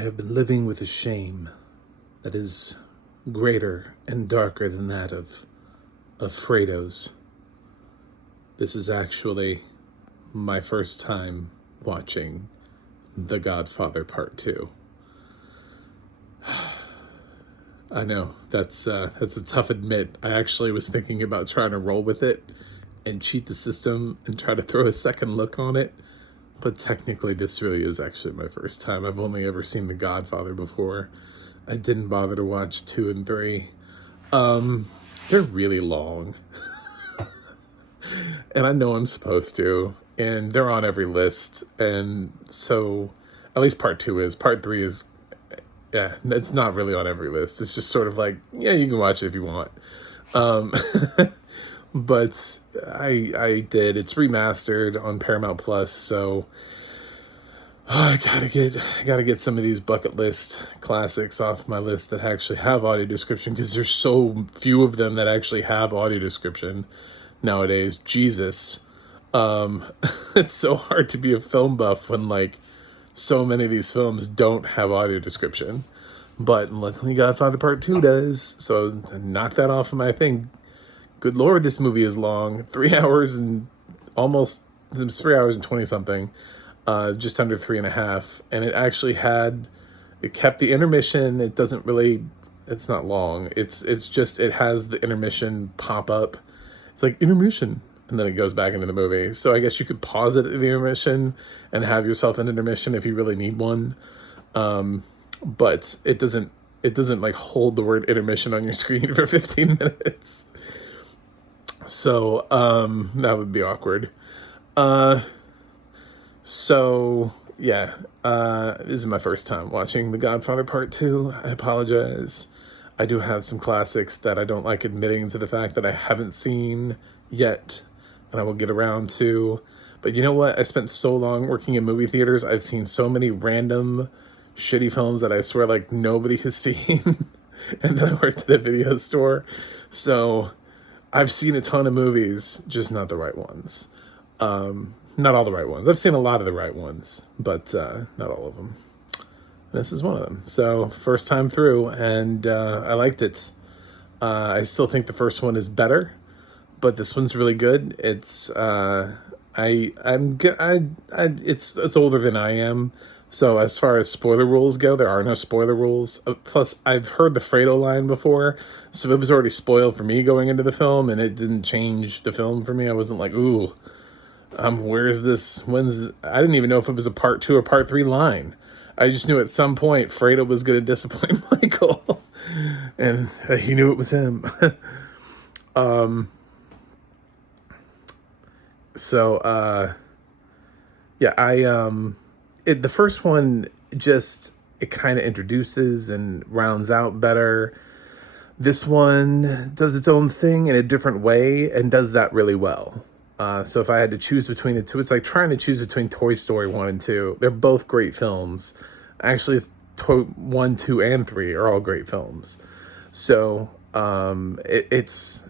have been living with a shame that is greater and darker than that of Fredo's. This is actually my first time watching The Godfather Part 2. I know, that's a tough admit. I actually was thinking about trying to roll with it and cheat the system and try to throw a second look on it. But technically, this really is actually my first time. I've only ever seen The Godfather before. I didn't bother to watch 2 and 3. They're really long. And I know I'm supposed to. And they're on every list. And so, at least Part 2 is. Part 3 is, yeah, it's not really on every list. It's just sort of like, yeah, you can watch it if you want. But I did. It's remastered on Paramount Plus, so I gotta get some of these bucket list classics off my list that actually have audio description, because there's so few of them that actually have audio description nowadays. Jesus. It's so hard to be a film buff when like so many of these films don't have audio description. But luckily Godfather Part 2 does, so knock that off of my thing. Good Lord, this movie is long. 3 hours and almost, it's 3 hours and 20 something, just under 3.5. And it actually it kept the intermission. It doesn't really, it's not long. It's just, it has the intermission pop up. It's like intermission. And then it goes back into the movie. So I guess you could pause it at the intermission and have yourself an intermission if you really need one. But it doesn't like hold the word intermission on your screen for 15 minutes. So, that would be awkward. So, yeah, this is my first time watching The Godfather Part 2. I apologize. I do have some classics that I don't like admitting to the fact that I haven't seen yet, and I will get around to. But you know what? I spent so long working in movie theaters, I've seen so many random shitty films that I swear like nobody has seen. And then I worked at a video store. So I've seen a ton of movies, just not the right ones. Not all the right ones. I've seen a lot of the right ones, but not all of them. This is one of them. So first time through, and I liked it. I still think the first one is better, but this one's really good. It's it's older than I am. So as far as spoiler rules go, there are no spoiler rules. Plus, I've heard the Fredo line before, so it was already spoiled for me going into the film, and it didn't change the film for me. I wasn't like, ooh, where is this? I didn't even know if it was a part 2 or part 3 line. I just knew at some point Fredo was going to disappoint Michael, and he knew it was him. The first one just, it kind of introduces and rounds out better. This one does its own thing in a different way and does that really well. So if I had to choose between the two, it's like trying to choose between Toy Story 1 and 2. They're both great films. Actually, 1, 2, and 3 are all great films. So it's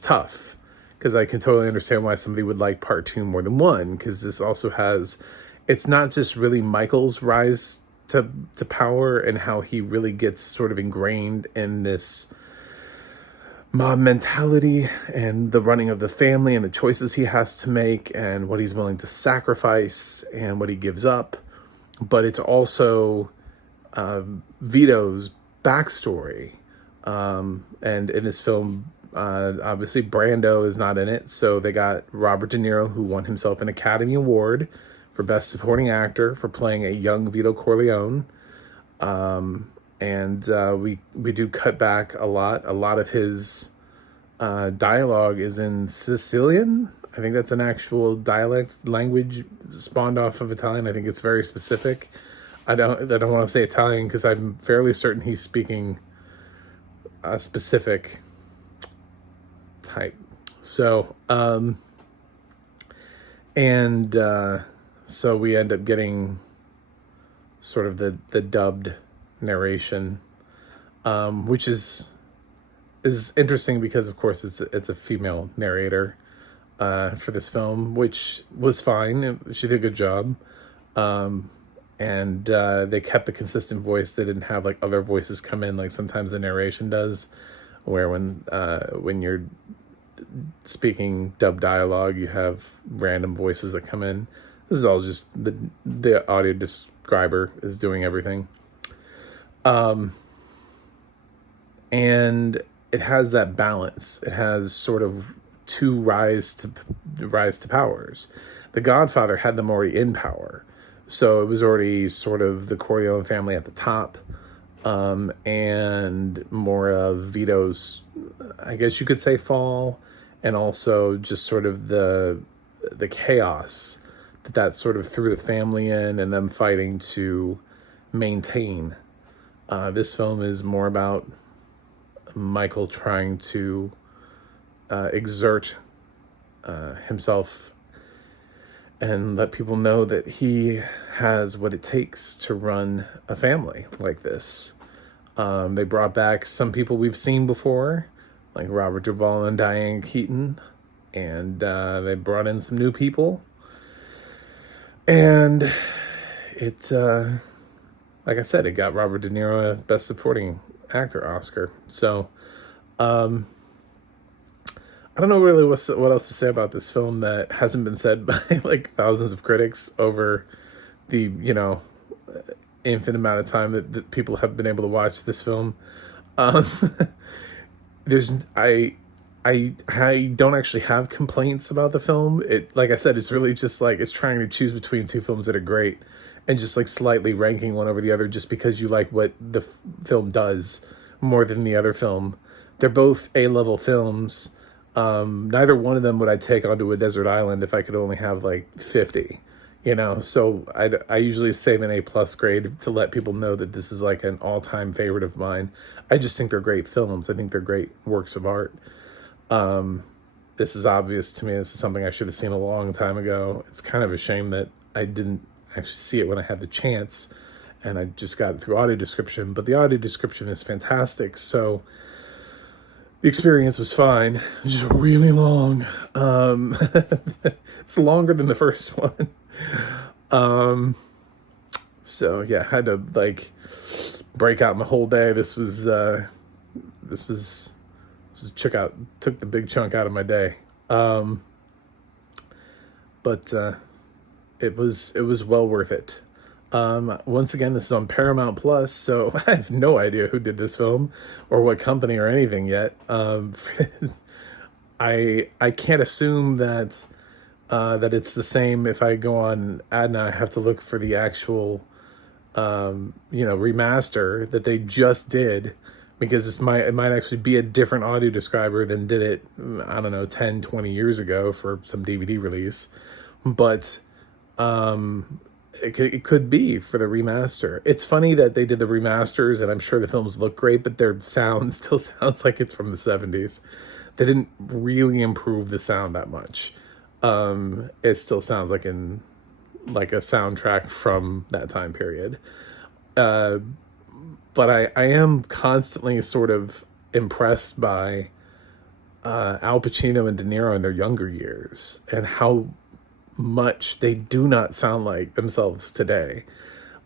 tough, because I can totally understand why somebody would like Part 2 more than 1, because this also has, it's not just really Michael's rise to power and how he really gets sort of ingrained in this mob mentality and the running of the family and the choices he has to make and what he's willing to sacrifice and what he gives up. But it's also Vito's backstory. And in this film, obviously Brando is not in it, so they got Robert De Niro, who won himself an Academy Award for Best Supporting Actor for playing a young Vito Corleone. And we do cut back a lot. A lot of his dialogue is in Sicilian. I think that's an actual dialect language spawned off of Italian. I think it's very specific. I don't want to say Italian because I'm fairly certain he's speaking a specific type. So, so we end up getting sort of the dubbed narration, which is interesting because, of course, it's a female narrator for this film, which was fine. She did a good job. and they kept the consistent voice. They didn't have like other voices come in like sometimes the narration does, where when you're speaking dub dialogue, you have random voices that come in. This is all just the audio describer is doing everything. And it has that balance. It has sort of two rise to powers. The Godfather had them already in power, so it was already sort of the Corleone family at the top, and more of Vito's, I guess you could say, fall, and also just sort of the chaos that sort of threw the family in, and them fighting to maintain. This film is more about Michael trying to exert himself and let people know that he has what it takes to run a family like this. They brought back some people we've seen before, like Robert Duvall and Diane Keaton, and they brought in some new people. And it, like I said, it got Robert De Niro a Best Supporting Actor Oscar. So, I don't know really what else to say about this film that hasn't been said by like thousands of critics over the, infinite amount of time that people have been able to watch this film. I don't actually have complaints about the film. It, like I said, it's really just like it's trying to choose between two films that are great and just like slightly ranking one over the other just because you like what the film does more than the other film. They're both A-level films. Neither one of them would I take onto a desert island if I could only have like 50, so I usually save an A+ grade to let people know that this is like an all-time favorite of mine. I just think they're great films. I think they're great works of art. This is obvious to me. This is something I should have seen a long time ago. It's kind of a shame that I didn't actually see it when I had the chance, and I just got it through audio description, but the audio description is fantastic. So the experience was fine. It was just really long. It's longer than the first one. So yeah, I had to like break out my whole day. This was took the big chunk out of my day. But it was well worth it. Once again, this is on Paramount Plus, so I have no idea who did this film or what company or anything yet. I can't assume that it's the same. If I go on Adna, I have to look for the actual remaster that they just did, because it might actually be a different audio describer than did it, I don't know, 10, 20 years ago for some DVD release. But it could be for the remaster. It's funny that they did the remasters, and I'm sure the films look great, but their sound still sounds like it's from the 70s. They didn't really improve the sound that much. It still sounds like a soundtrack from that time period. But I am constantly sort of impressed by Al Pacino and De Niro in their younger years, and how much they do not sound like themselves today.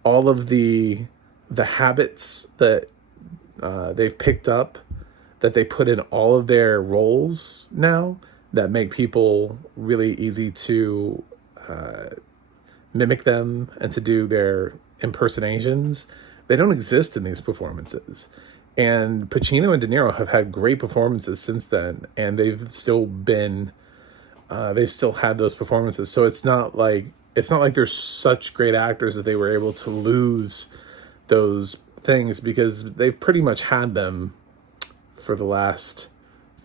All of the habits that they've picked up, that they put in all of their roles now, that make people really easy to mimic them and to do their impersonations, they don't exist in these performances. And Pacino and De Niro have had great performances since then, and they've still had those performances. So it's not like they're such great actors that they were able to lose those things, because they've pretty much had them for the last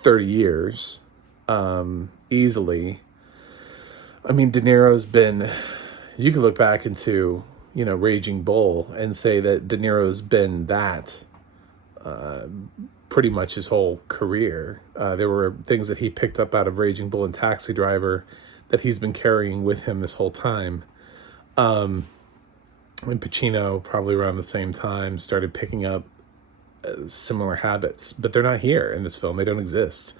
30 years, easily. I mean, De Niro's been, you can look back into, Raging Bull and say that De Niro's been that pretty much his whole career. There were things that he picked up out of Raging Bull and Taxi Driver that he's been carrying with him this whole time. And Pacino, probably around the same time, started picking up similar habits, but they're not here in this film. They don't exist.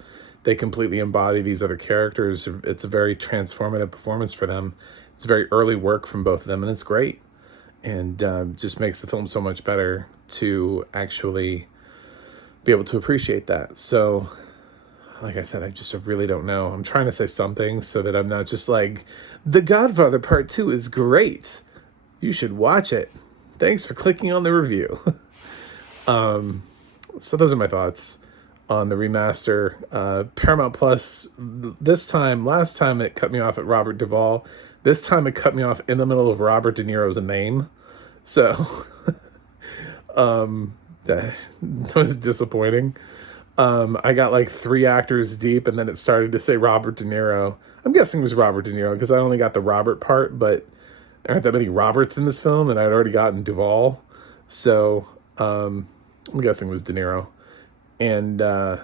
They completely embody these other characters. It's a very transformative performance for them. It's very early work from both of them, and it's great. and just makes the film so much better to actually be able to appreciate that. So, like I said, I really don't know. I'm trying to say something so that I'm not just like, The Godfather Part 2 is great. You should watch it. Thanks for clicking on the review. So those are my thoughts on the remaster. Paramount Plus, last time it cut me off at Robert Duvall. This time it cut me off in the middle of Robert De Niro's name. So, that was disappointing. I got like 3 actors deep, and then it started to say Robert De Niro. I'm guessing it was Robert De Niro because I only got the Robert part, but there aren't that many Roberts in this film, and I'd already gotten Duvall. So, I'm guessing it was De Niro. And, yeah,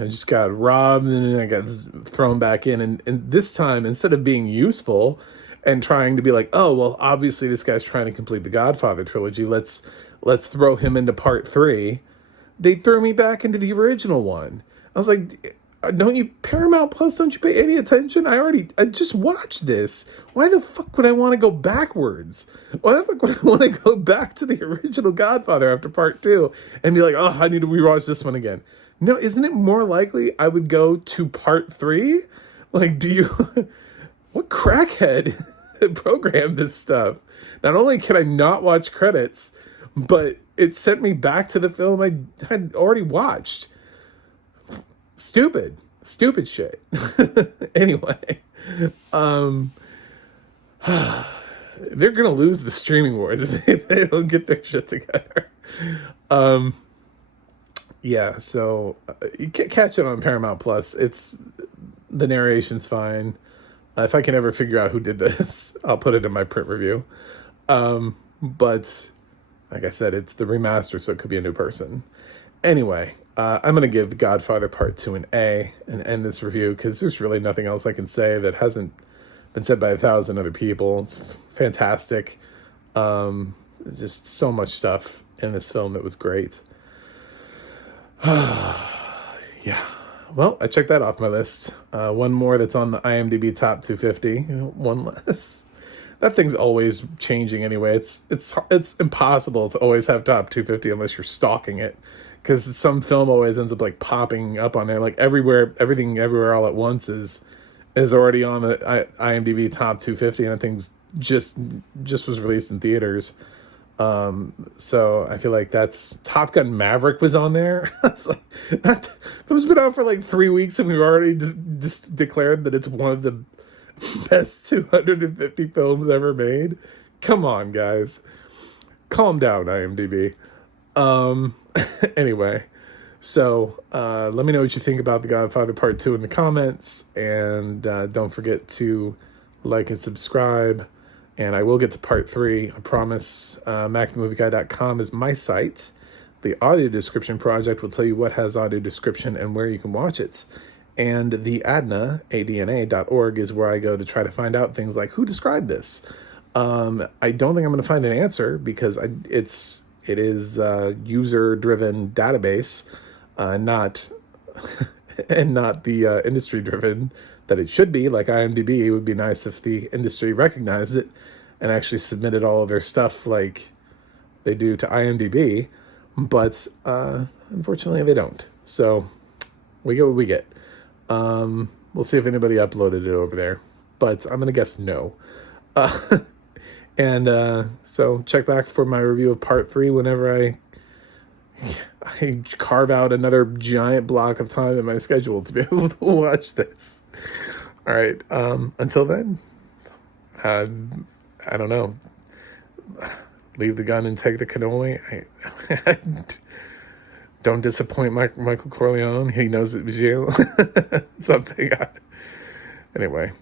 I just got robbed, and then I got thrown back in. And this time, instead of being useful and trying to be like, oh, well, obviously this guy's trying to complete the Godfather trilogy, let's throw him into part 3, they threw me back into the original one. I was like, Paramount Plus, don't you pay any attention? I just watched this. Why the fuck would I want to go backwards? Why the fuck would I want to go back to the original Godfather after part 2 and be like, oh, I need to rewatch this one again? No, isn't it more likely I would go to part 3? Like, what crackhead programmed this stuff? Not only can I not watch credits, but it sent me back to the film I had already watched. Stupid shit. Anyway, they're gonna lose the streaming wars if they don't get their shit together. Yeah, so you can catch it on Paramount Plus. The narration's fine. If I can ever figure out who did this, I'll put it in my print review. But like I said, it's the remaster, so it could be a new person. Anyway, I'm going to give The Godfather Part 2 an A and end this review because there's really nothing else I can say that hasn't been said by 1,000 other people. It's fantastic. Just so much stuff in this film that was great. Yeah. Well, I checked that off my list. One more that's on the IMDb Top 250. One less. That thing's always changing anyway. It's impossible to always have Top 250 unless you're stalking it, because some film always ends up like popping up on there. Like everything everywhere all at once is already on the IMDb Top 250, and that thing's just was released in theaters. So I feel like that's Top Gun Maverick was on there. It's like, that film's been out for like 3 weeks, and we've already just declared that it's one of the best 250 films ever made. Come on, guys. Calm down, IMDb. Anyway, so let me know what you think about The Godfather Part 2 in the comments, and don't forget to like and subscribe. And I will get to part 3, I promise. MacMovieGuy.com is my site. The audio description project will tell you what has audio description and where you can watch it. And the ADNA.org is where I go to try to find out things like who described this. I don't think I'm going to find an answer because it is user-driven database, not and not the industry-driven that it should be, like IMDb. It would be nice if the industry recognized it and actually submitted all of their stuff like they do to IMDb, but unfortunately they don't. So we get what we get. We'll see if anybody uploaded it over there, but I'm going to guess no. So check back for my review of part 3 whenever I carve out another giant block of time in my schedule to be able to watch this. All right. Until then, I don't know. Leave the gun and take the cannoli. Don't disappoint Michael Corleone. He knows it was you. Something. Anyway.